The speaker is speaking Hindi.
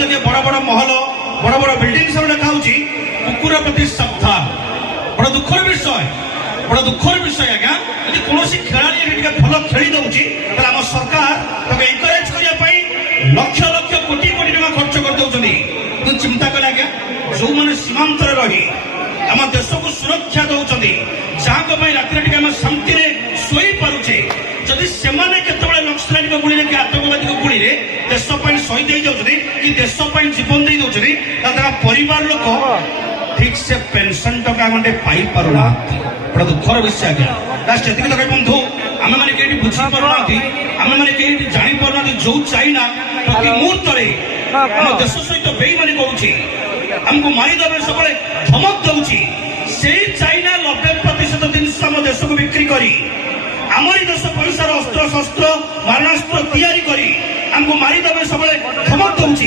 देखिए बड़ बड़ महल बड़ बड़ बिल्डिंग सब लिखा कुकुर प्रति सावधान बड़ दुखर विषय बड़ दुखर विषय आज्ञा यदि कौन खेला भल खेली दौर आम सरकार एनकरेज करने लक्ष लक्ष कोटी कोटी टका खर्च कर दौरान चिंता कले आज्ञा जो मैंने सीमांत रही आम देश को सुरक्षा दौरान जहाँ रात शांति शोई पारुचे जदि से नक्सलाइट गुड़ी कि आतंकवादी गुड़ी देश शहीद हो जाती कि देश जीवन दे दौरान परिवार लोक ठीक से पेंशन टका गंटे पाई पारना बड़ा दुखर विषय आज्ञा लास्ट ये लगे बंधु आम मैंने कहीं बुझी पारना आम मैंने कहीं जापारना जो चाइना प्रति मुहूर्त आम देश सहित बेईमानी करुँको मारिदेवे सब धमक दौर से चाइना 90% जिनस आम देश को बिक्री करी आमरी देश पैसार अस्त्र शस्त्र मारणास्त्र तैयारी करी आमको मारिदेवे सब